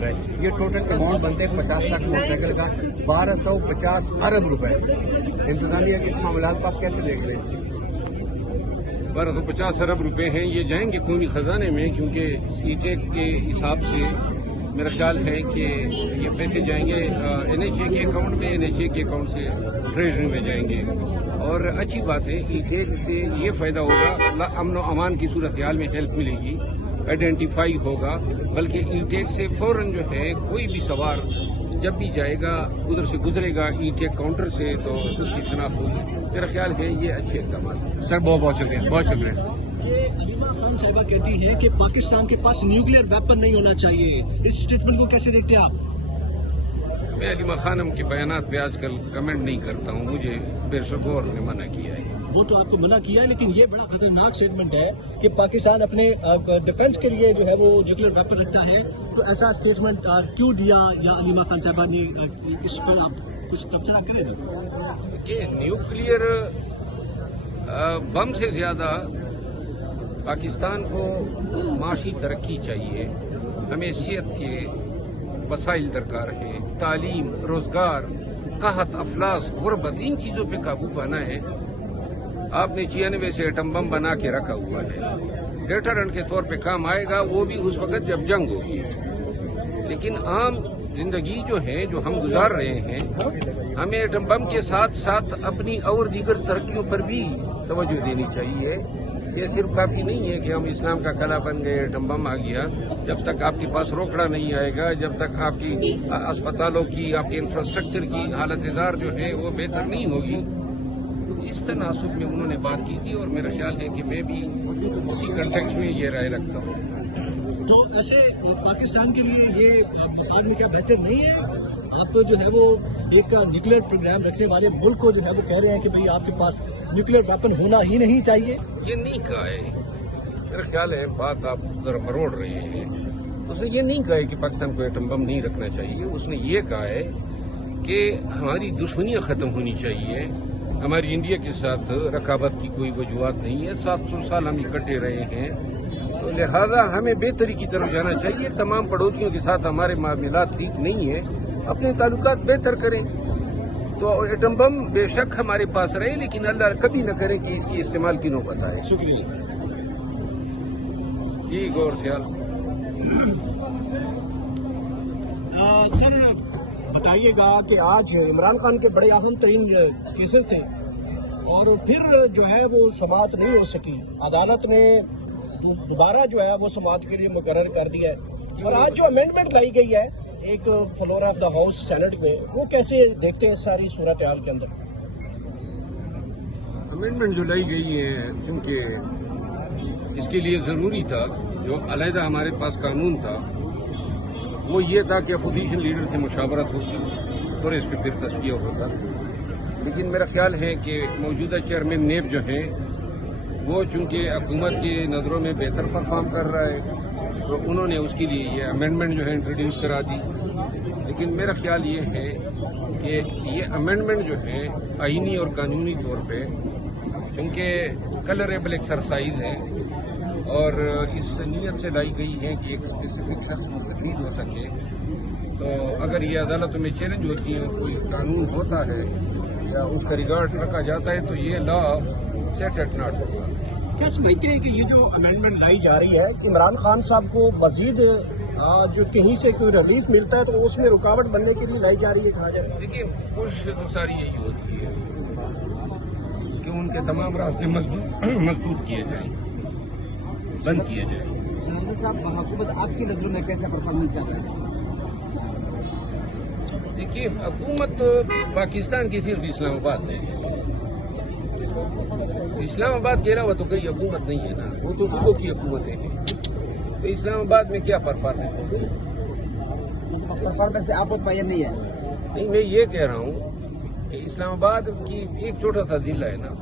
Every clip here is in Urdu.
رہا ہے. یہ ٹوٹل اماؤنٹ بنتے 50 لاکھ موٹر سائیکل کا 1250 ارب روپے. انتظامیہ کے اس معاملات کو آپ کیسے دیکھ رہے ہیں؟ 1250 ارب روپے ہیں، یہ جائیں گے قومی خزانے میں، کیونکہ ای ٹیک کے حساب سے میرا خیال ہے کہ یہ پیسے جائیں گے NHA کے اکاؤنٹ میں، NHA کے اکاؤنٹ سے ٹریجری میں جائیں گے. اور اچھی بات ہے، ای ٹیک سے یہ فائدہ ہوگا، امن و امان کی صورتحال میں ہیلپ ملے گی، آئیڈینٹیفائی ہوگا. بلکہ ای ٹیک سے فوراً جو ہے کوئی بھی سوار جب بھی جائے گا ادھر سے گزرے گا ای ٹیک کاؤنٹر سے تو اس کی شناخت ہوگی. میرا خیال ہے یہ اچھے اقدامات ہیں. سر بہت شکریہ، بہت شکریہ. علیمہ خان صاحبہ کہتی ہے کہ پاکستان کے پاس نیوکلیئر ویپن نہیں ہونا چاہیے، اس اسٹیٹمنٹ کو کیسے دیکھتے ہیں آپ؟ میں علیمہ خانم کے بیانات پہ آج کل کمنٹ نہیں کرتا ہوں، مجھے بیرشگور نے منع کیا ہے. وہ تو آپ کو منع کیا ہے، لیکن یہ بڑا خطرناک اسٹیٹمنٹ ہے کہ پاکستان اپنے ڈیفنس کے لیے جو ہے وہ نیوکلیئر ویپن رکھتا ہے. تو ایسا اسٹیٹمنٹ کیوں دیا، یا علیمہ خان صاحبہ نے اس پر آپ کچھ تبصرہ کریں گے؟ کہ نیوکلیئر بم سے زیادہ پاکستان کو معاشی ترقی چاہیے، ہمیں صحت کے وسائل درکار ہیں، تعلیم، روزگار، قحط، افلاس، غربت، ان چیزوں پہ قابو پانا ہے. آپ نے 96 سے ایٹم بم بنا کے رکھا ہوا ہے، ڈیٹرنٹ کے طور پہ کام آئے گا، وہ بھی اس وقت جب جنگ ہوگی. لیکن عام زندگی جو ہے جو ہم گزار رہے ہیں، ہمیں ایٹم بم کے ساتھ ساتھ اپنی اور دیگر ترقیوں پر بھی توجہ دینی چاہیے. یہ صرف کافی نہیں ہے کہ ہم اسلام کا قلعہ بن گئے، ایٹم بم آ گیا. جب تک آپ کے پاس روکڑا نہیں آئے گا، جب تک آپ کی اسپتالوں کی، آپ کے انفراسٹرکچر کی حالت وہ ہے وہ بہتر نہیں ہوگی. اس تناسب میں انہوں نے بات کی تھی، اور میرا خیال ہے کہ میں بھی اسی کنٹیکسٹ میں یہ رائے رکھتا ہوں. تو ایسے پاکستان کے لیے یہ مفاد میں کیا بہتر نہیں ہے؟ آپ جو ہے وہ ایک نیوکلیئر پروگرام رکھے، ہمارے ملک کو جو ہے وہ کہہ رہے ہیں کہ بھئی آپ کے پاس نیوکلیئر ویپن ہونا ہی نہیں چاہیے. یہ نہیں کہا ہے، میرا خیال ہے بات آپ ذرا مروڑ رہے ہیں. اس نے یہ نہیں کہا ہے کہ پاکستان کو ایٹم بم نہیں رکھنا چاہیے. اس نے یہ کہا ہے کہ ہماری دشمنیاں ختم ہونی چاہیے، ہماری انڈیا کے ساتھ رقابت کی کوئی وجوہات نہیں ہے. 700 سال ہم اکٹھے رہے ہیں، تو لہذا ہمیں بہتری کی طرف جانا چاہیے. تمام پڑوسیوں کے ساتھ ہمارے معاملات ٹھیک نہیں ہیں، اپنے تعلقات بہتر کریں. تو ایٹم بم بے شک ہمارے پاس رہے، لیکن اللہ کبھی نہ کرے کہ اس کی استعمال کی نوبت آئے. شکریہ جی، غور خیال. سر بتائیے گا کہ آج عمران خان کے بڑے اہم ترین کیسز تھے، اور پھر جو ہے وہ سماعت نہیں ہو سکی. عدالت نے دوبارہ جو ہے وہ سماعت کے لیے مقرر کر دیا ہے. اور آج جو امینڈمنٹ لائی گئی ہے ایک floor of the house senate میں، وہ کیسے دیکھتے ہیں ساری صورتحال کے اندر؟ امینڈمنٹ جو لائی گئی ہے، کیونکہ اس کے لیے ضروری تھا، جو علیحدہ ہمارے پاس قانون تھا وہ یہ تھا کہ اپوزیشن لیڈر سے مشاورت ہوتی اور اس پہ پھر تصویہ ہوتا. لیکن میرا خیال ہے کہ موجودہ چیئرمین نیب جو ہیں وہ چونکہ حکومت کی نظروں میں بہتر پرفارم کر رہا ہے، تو انہوں نے اس کے لیے یہ امینڈمنٹ جو ہے انٹروڈیوس کرا دی. لیکن میرا خیال یہ ہے کہ یہ امینڈمنٹ جو ہے آئینی اور قانونی طور پہ، کیونکہ کلریبل ایکسرسائز ہے اور اس نیت سے لائی گئی ہے کہ ایک اسپیسیفک شخص مستفید ہو سکے، تو اگر یہ عدالتوں میں چیلنج ہوتی ہے، کوئی قانون ہوتا ہے یا اس کا ریگارڈ رکھا جاتا ہے، تو یہ لا سیٹ ایٹ ناٹ ہوگا. کیا سمجھتے ہیں کہ یہ جو امینڈمنٹ لائی جا رہی ہے، عمران خان صاحب کو مزید جو کہیں سے کوئی ریلیف ملتا ہے تو اس میں رکاوٹ بننے کے لیے لائی جا رہی ہے کہا جائے؟ دیکھیے، کوشش تو ساری یہی ہوتی ہے کہ ان کے تمام راستے مسدود کیے جائیں، بند کیے جائیں. ناظر صاحب، حکومت آپ کی نظروں میں کیسا پرفارمنس کر رہا ہے؟ دیکھیے، حکومت پاکستان کی صرف اسلام آباد میں ہے. اسلام آباد کے علاوہ تو کوئی حکومت نہیں ہے نا، وہ تو صوبوں کی حکومتیں ہیں. تو اسلام آباد میں کیا پرفارمنس ہوگی؟ پرفارمنس سے آپ کو متعین نہیں ہے؟ نہیں، میں یہ کہہ رہا ہوں کہ اسلام آباد کی ایک چھوٹا سا ضلع ہے نا،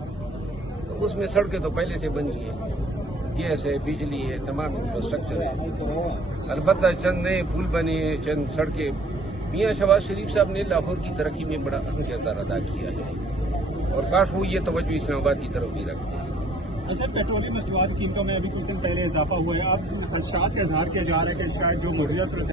تو اس میں سڑکیں تو پہلے سے بنی ہیں، گیس ہے، بجلی ہے، تمام انفراسٹرکچر ہے. البتہ چند نئے پل بنے ہیں، چند سڑکیں. میاں شہباز شریف صاحب نے لاہور کی ترقی میں بڑا اہم کردار ادا کیا ہے، اور کاش وہ یہ توجہ اسلام آباد کی طرف بھی رکھتے ہیں. سر، پیٹرولیم مصنوعات کی قیمتوں میں ابھی کچھ دن پہلے اضافہ ہوا ہے. آپ خدشات کا اظہار کیا جا رہا ہے کہ شاید جو موجودہ